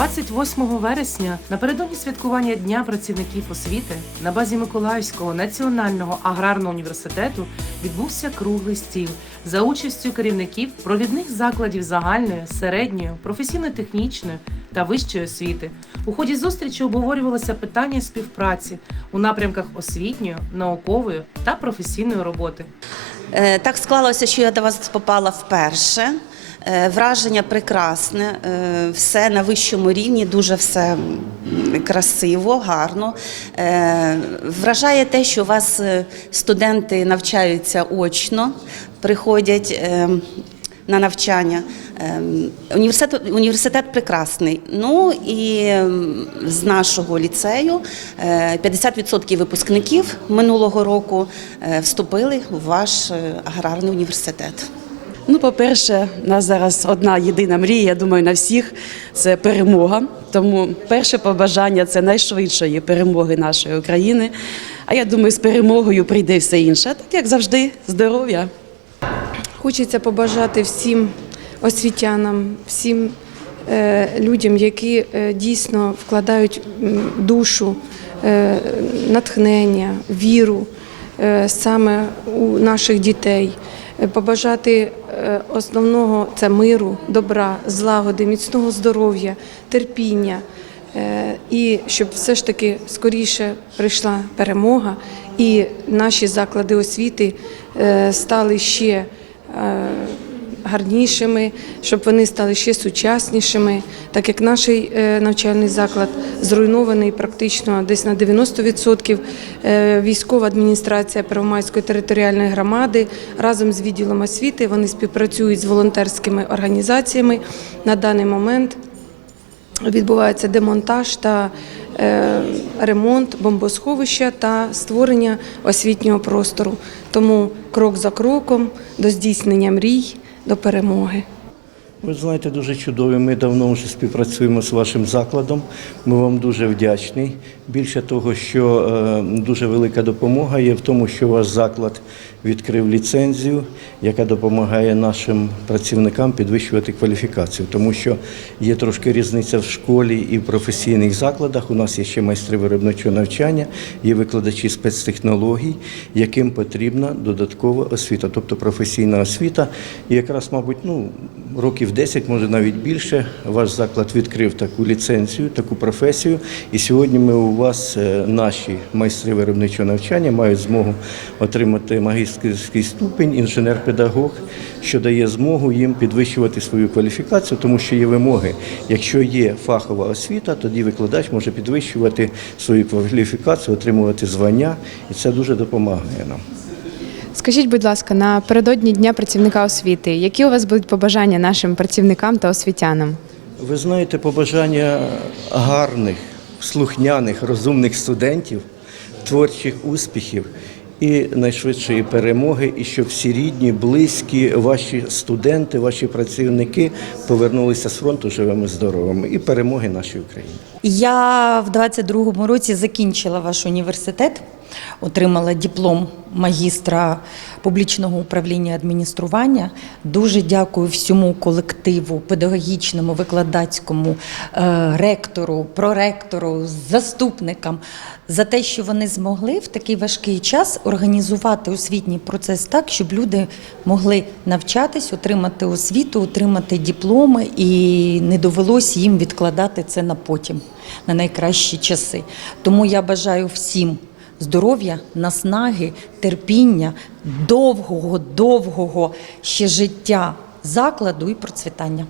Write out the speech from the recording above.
28 вересня, напередодні святкування Дня працівників освіти, на базі Миколаївського національного аграрного університету відбувся круглий стіл за участю керівників провідних закладів загальної, середньої, професійно-технічної та вищої освіти. У ході зустрічі обговорювалося питання співпраці у напрямках освітньої, наукової та професійної роботи. Е, Так склалося, що я до вас попала вперше. Е, Враження прекрасне, е, все на вищому рівні, дуже все красиво, гарно. Е, Вражає те, що у вас студенти навчаються очно, приходять на навчання. Університет, університет прекрасний. Ну і з нашого ліцею е, 50% випускників минулого року вступили в ваш аграрний університет. Ну, по-перше, у нас зараз одна єдина мрія, я думаю, на всіх це перемога. Тому перше побажання це найшвидшої перемоги нашої України. А я думаю, з перемогою прийде все інше. Так як завжди, здоров'я. Хочеться побажати всім освітянам, всім е, людям, які е, дійсно вкладають душу, е, натхнення, віру е, саме у наших дітей. Е, Побажати е, основного це миру, добра, злагоди, міцного здоров'я, терпіння. Е, І щоб все ж таки скоріше прийшла перемога, і наші заклади освіти стали ще гарнішими, щоб вони стали ще сучаснішими, так як наш е, навчальний заклад зруйнований практично десь на 90%. Е, Військова адміністрація Первомайської територіальної громади разом з відділом освіти вони співпрацюють з волонтерськими організаціями на даний момент відбувається демонтаж та е, ремонт бомбосховища та створення освітнього простору. Тому крок за кроком до здійснення мрій, до перемоги. Ви знаєте, дуже чудові. Ми давно вже співпрацюємо з вашим закладом. Ми вам дуже вдячні. Більше того, що е, дуже велика допомога є в тому, що ваш заклад відкрив ліцензію, яка допомагає нашим працівникам підвищувати кваліфікацію, тому що є трошки різниця в школі і в професійних закладах. У нас є ще майстри виробничого навчання, є викладачі спецтехнологій, яким потрібна додаткова освіта, тобто професійна освіта. І якраз, мабуть, ну років 10, може навіть більше, ваш заклад відкрив таку ліцензію, таку професію. І сьогодні ми у вас, е, наші майстри виробничого навчання, мають змогу отримати магістерський ступінь, інженер-педагог, що дає змогу їм підвищувати свою кваліфікацію, тому що є вимоги. Якщо є фахова освіта, тоді викладач може підвищувати свою кваліфікацію, отримувати звання, і це дуже допомагає нам. Скажіть, будь ласка, напередодні Дня працівника освіти, які у вас будуть побажання нашим працівникам та освітянам? Ви знаєте, побажання гарних, слухняних, розумних студентів, творчих успіхів і найшвидшої перемоги, і щоб всі рідні, близькі, ваші студенти, ваші працівники повернулися з фронту живими, здоровими і перемоги нашій Україні. Я в 22-му році закінчила ваш університет, отримала диплом магістра публічного управління адміністрування. Дуже дякую всьому колективу, педагогічному, викладацькому, е, ректору, проректору, заступникам за те, що вони змогли в такий важкий час організувати освітній процес так, щоб люди могли навчатись, отримати освіту, отримати дипломи, і не довелось їм відкладати це на потім, на найкращі часи. Тому я бажаю всім здоров'я, наснаги, терпіння, довгого, довгого ще життя закладу і процвітання.